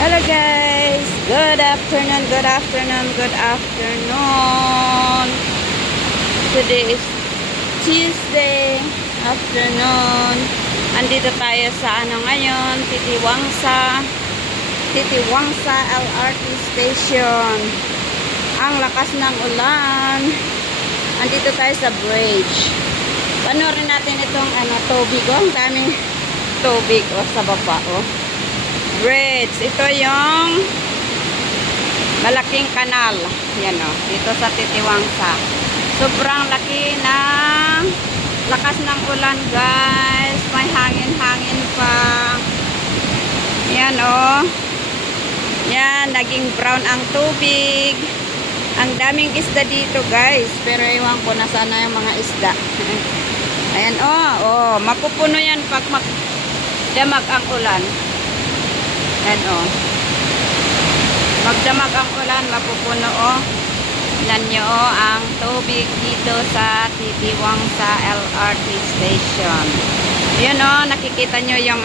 Hello guys, good afternoon, good afternoon, good afternoon. Today is Tuesday afternoon. Andito tayo sa ngayon, Titiwangsa LRT Station. Ang lakas ng ulan. Andito tayo sa bridge. Panoorin natin itong tubig. Ang daming tubig sa baba bridge. Ito yung malaking kanal. Yan dito sa Titiwangsa. Sobrang laki ng lakas ng ulan guys. May hangin-hangin pa. Yan Yan, naging brown ang tubig. Ang daming isda dito guys. Pero ewan ko nasaan na yung mga isda. Ayan mapupuno yan pag magdamag ang ulan. Ayan magdamag ang ulan, mapupuno Yan ang tubig dito sa Titiwangsa LRT Station. Yun nakikita nyo yung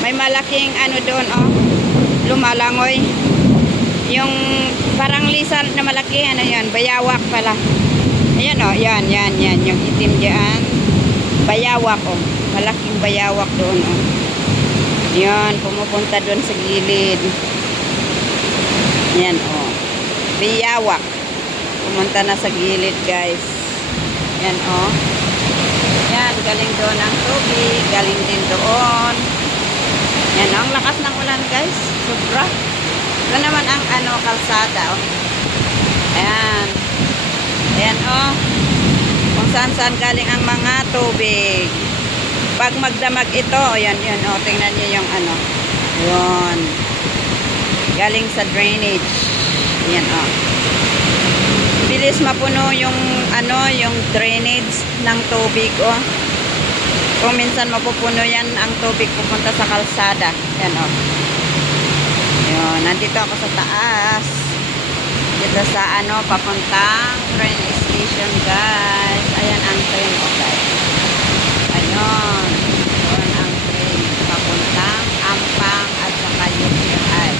may malaking doon lumalangoy. Yung parang lisan na malaki, yan, bayawak pala. Ayan yan, yung itim dyan. Bayawak malaking bayawak doon yan, pumupunta doon sa gilid. Yan bayawak. Pumunta na sa gilid guys. Yan yan, galing doon ang tubig, galing din doon. Yan ang lakas ng ulan guys, sobra. Ito naman ang kalsada ayan. Ayan kung saan galing ang mga tubig. Pag magdamag ito, yan, tingnan niyo yung yun. Galing sa drainage. Yan bilis mapuno yung yung drainage ng tubig Kung minsan mapupuno yan ang tubig pupunta sa kalsada. Yan Yun, nandito ako sa taas. Dito sa papuntang train station guys. Ayan ang train guys. Ayun, doon ang train papuntang Ampang at saka UPI.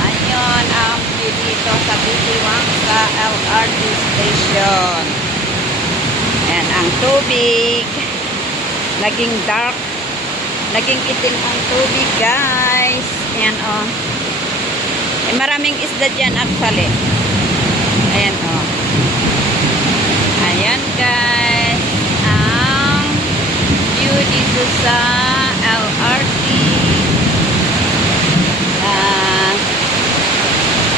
Ayun ang view dito sa Titiwangsa LRT Station. Ayan ang tubig. Naging dark. Naging itim ang tubig guys. Ayan maraming isda dyan actually. Ayan Ayan guys. Dito sa LRT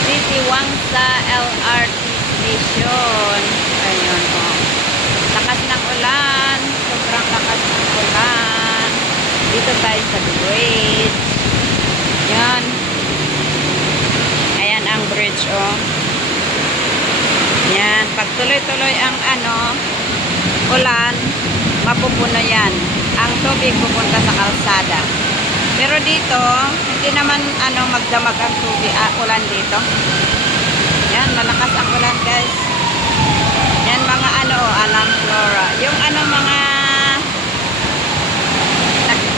Titiwangsa LRT Station. Ayun lakas ng ulan, sobrang lakas ng ulan. Dito tayo sa bridge. Yan, ayan ang bridge yan, pag tuloy-tuloy ang ulan, mapupuno yan. Ang tubig pupunta sa kalsada. Pero dito, hindi naman magdamag ang tubig, ulan dito. Yan, malakas ang ulan guys. Yan mga alam flora. Yung mga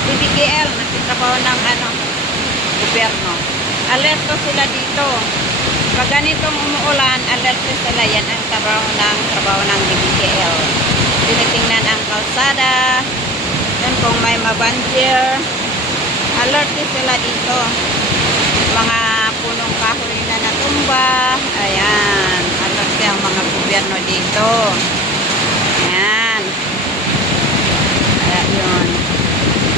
PBKL, nagtitrabaho ng gobyerno. Alerto sila dito. Pag ganitong umuulan, alerto sila. Yan ang trabaho ng PBKL. Tinitingnan ang kalsada. Yan kung may mabanjir, alert sila dito. Mga punong kahoy na natumba. Ayan, alert ang mga gobyerno dito. Ayan. Ayun.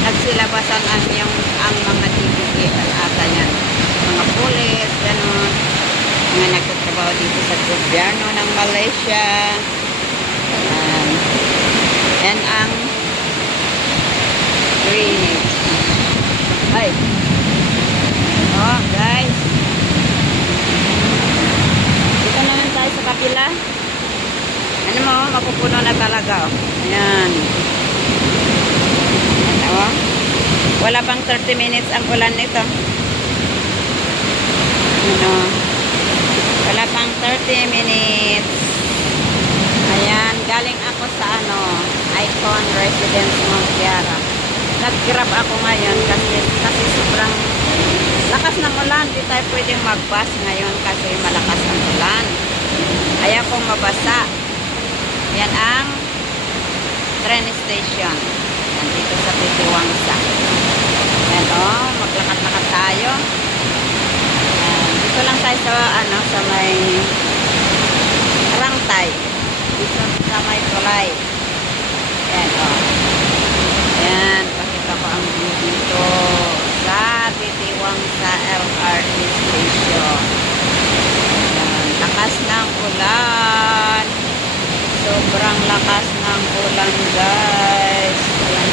Nagsilabasan ang mga TBKL ata yan. Mga pulis, ganun. Mga nagtatrabaho dito sa gobyerno ng Malaysia. Ayan. Yan ang drainage. Ay. Guys. Dito naman tayo sa kapila. Mapupuno na talaga Ayan. Wala pang 30 minutes ang ulan nito. Wala pang 30 minutes. Ayan, galing ako sa Icon Residence Montiara. Nag-grab ako ngayon kasi sobrang ng ulan, di tayo pwedeng mag-bus ngayon kasi malakas ang ulan. Ayaw kong mabasa. Yan ang train station. Nandito sa Titiwangsa. Yan maglakad-lakad tayo. Yan. Dito lang tayo sa, sa may Rangtay. Dito sa may Tulay. Yan Yan, pakita ko ang view dito sa Titiwangsa LRT station. Yan, lakas ng ulan. Sobrang lakas ng ulan, guys. Yan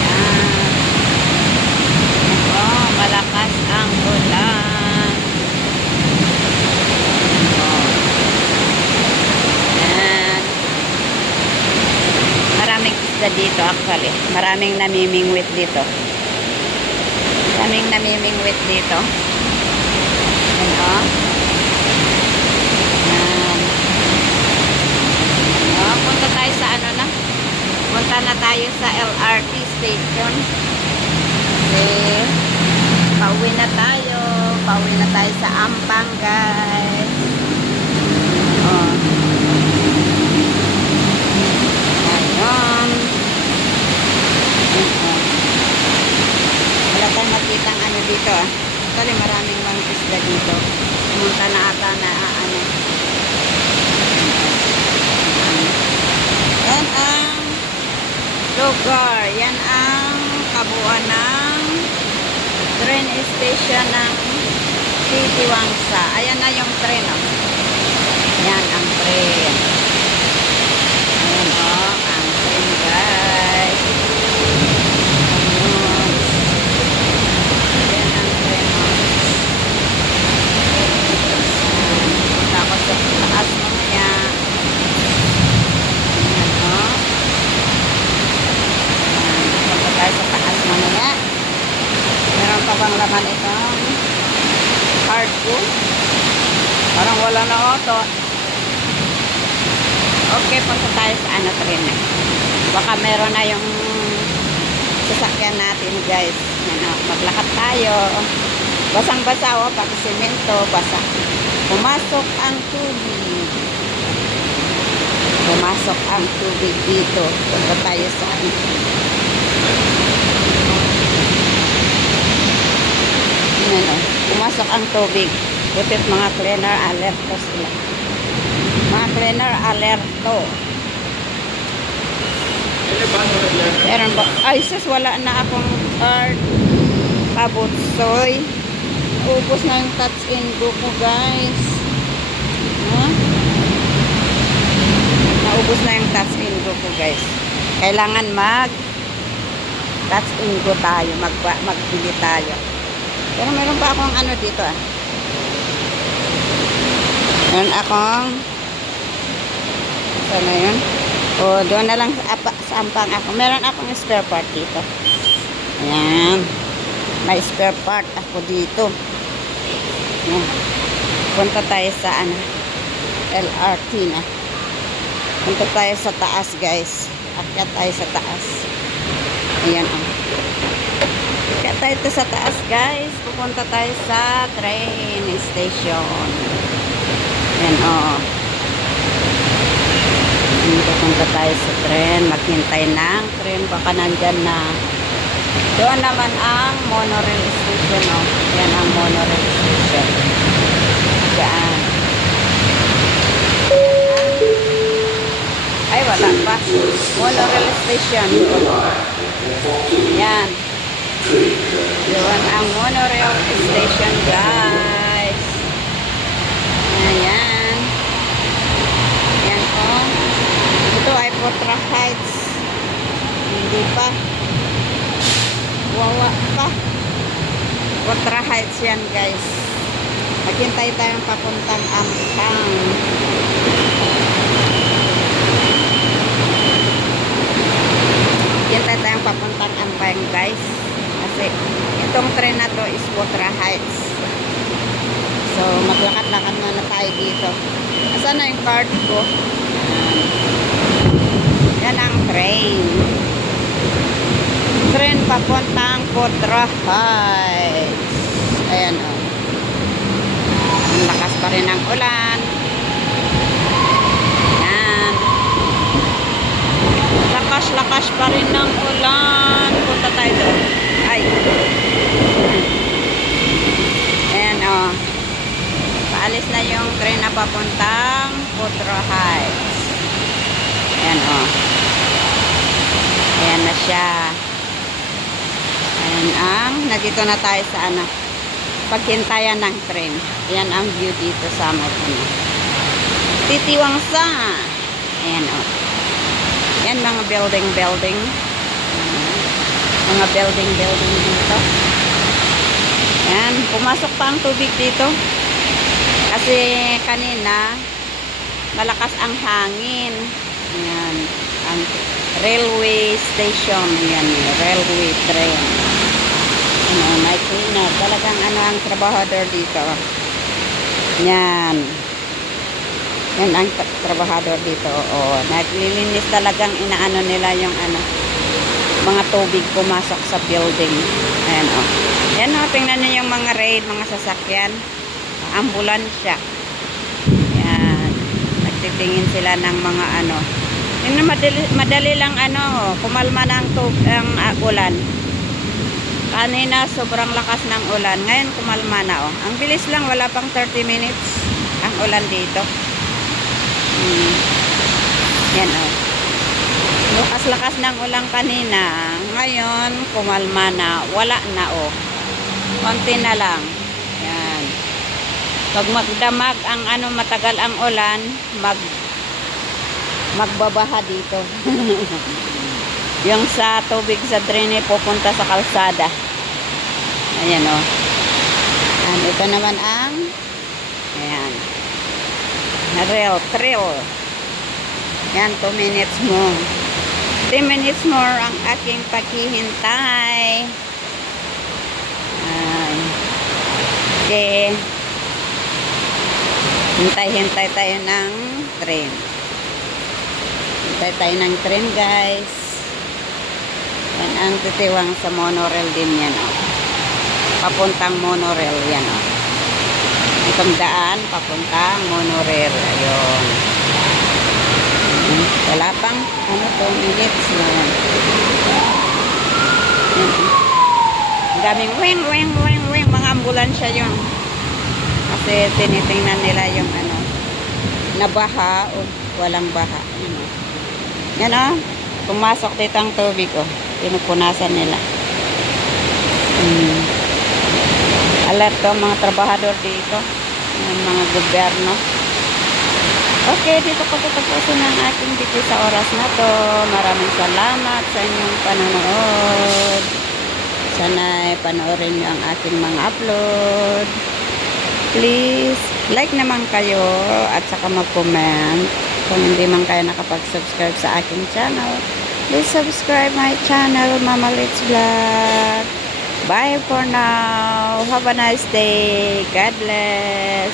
Yan. Malakas ang ulan. Yan. Maraming isda dito actually. Maraming namimingwit dito. Maraming namimingwit dito. Yan punta tayo sa punta na tayo sa LRT station. Pauwi na tayo sa Ampang, guys. Ayun. Wala tayong makitang dito Actually maraming mga isda dito. Pumunta na ata na Yan ang lugar. Yan ang kabuuan ng train station ng Titiwangsa. Ayan na yung train. Yan ang train. Ayan ang train, guys. Ayan ang train. Punta ako sa taas mamaya. Tayo sa taas mamaya. Meron pa bang laman itong card ko? Parang wala na auto. Okay, punta tayo sa train na. Baka meron na yung sasakyan natin, guys. Maglakad tayo. Basang-basa pati semento, basa. Pumasok ang tubig. Pumasok ang tubig dito. Punta tayo sa pumasok ang tubig. Butit mga cleaner alerto sila. Mga cleaner alerto. Meron ba? Ay sus, wala na akong card. Pabutsoy. Ubus na yung touch and go ko, guys. Naubos na yung touch and go ko, guys. Kailangan touch and go tayo. Magbili tayo. Pero meron pa akong dito Meron akong saan na yun? Doon na lang sa Ampang ako. Meron akong spare part dito. Ayan. May spare part ako dito. Ayan. Punta tayo sa LRT na. Punta tayo sa taas, guys. Akyat tayo sa taas. Ayan Akyat tayo sa taas, guys. Pupunta tayo sa train station. Ayan Pupunta tayo sa train. Maghintay ng train. Baka nandyan na. Doon naman ang monorail station. Yan ang monorail station. Diyan. Ay, wala pa. Monorail station. Yan. Doon ang monorail station, guys. Ayan. Yan Ito ay Potra Heights. Hindi pa. Wawa pa. Potra Heights yan, guys. Maghintay tayong papuntang Ampang. Maghintay tayong papuntang Ampang, guys. Kasi itong train na to is Potra Heights. So maglakad-lakad muna tayo dito. Asan na yung card ko? Yan ang train. Tren papuntang Potra Heights. Ayan o. Ang lakas pa rin ng ulan. Ayan. Lakas-lakas pa rin ng ulan. Punta tayo doon. Ay. Ayan o. Paalis na yung tren na papuntang Potra Heights. Ayan o. Ayan na siya. Ayan ang, nandito na tayo sa ano, paghintayan ng tren. Ayan ang view dito sa Marikina. Titiwangsa. Ayan o. Ayan mga building. Mga building dito. Ayan, pumasok pa ang tubig dito. Kasi kanina, malakas ang hangin. Ayan, ang railway station. Ayan, railway train. Ano, Marikina. Talagang ano ang trabahador dito. Yan. Yan ang trabahador dito. Oo. Naglilinis talagang inaano nila yung ano, mga tubig pumasok sa building. Ayan o. Yan o. Tingnan niyo yung mga rail, mga sasakyan. Ambulansya. Yan. Nagtitingin sila ng mga ano. Yung madali lang ano, kumalma na ang ulan. Kanina sobrang lakas ng ulan. Ngayon kumalma na oh. Ang bilis lang, wala pang 30 minutes ang ulan dito. Yan oh. Lakas-lakas ng ulan kanina. Ngayon kumalma na, wala na oh. Konti na lang. Yan. Pag magdamag ang ano, matagal ang ulan, magbabaha dito. Yung sa tubig sa drain pupunta sa kalsada. Ayan o. Ayan, ito naman ang ayan, trail. Yan, 2 minutes more. 3 minutes more ang aking paghihintay. Ayan. Okay. Hintay tayo ng train. Hintay tayo ng train, guys. Yan ang titiwang sa monorail din yan, o. Papuntang monorail yan, o. Itong daan, papuntang monorail. Ayun. Wala pang, 2 minutes na yan. Ang daming wing, mga ambulansya yun. Kasi tinitingnan nila yung ano, nabaha o walang baha. Yan o, pumasok dito ang tubig o. Pinupunasan nila. Alert to mga trabahador dito, yung mga gobyerno. Okay, dito ko tapusin ang aking video sa oras na to. Maraming salamat sa inyong panonood. Sana'y panoorin nyo ang aking mga upload. Please, like naman kayo at saka mag-comment. Kung hindi man kayo nakapag-subscribe sa aking channel, please subscribe my channel, Mama Litz Vlog. Bye for now. Have a nice day. God bless.